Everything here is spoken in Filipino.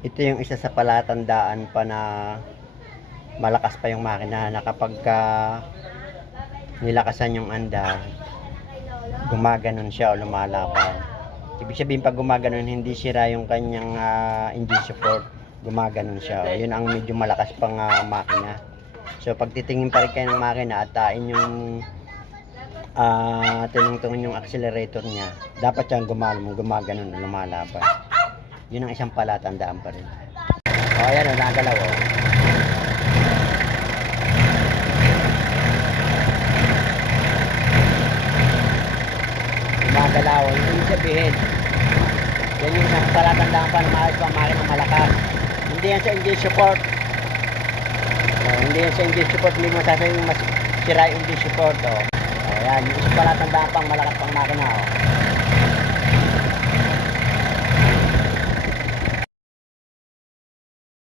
ito yung isa sa palatandaan pa na malakas pa yung makina na kapag ka nilakasan yung andar gumaganon siya o lumalapad ibig sabihin pag gumaganon hindi sira yung kanyang ah, engine support gumaganon siya. O, yun ang medyo malakas pang ah, makina. So pag titingin pa rin kayo ng makina at tain yung ah tinungtungin yung accelerator niya dapat siyang gumalong gumaganon o lumalapad yun ang isang palatandaan pa rin. O, ayan o, nagalaw o. Gumagalaw, yung ibig sabihin. Yan yung isang palatandaan pa na maayos pa ang makina malakas. Hindi yan sa engine support. O, hindi yan sa engine support, hindi mo sasabing mas sira yung engine support. O, o yan, yung isang palatandaan pang malakas pang makina. O.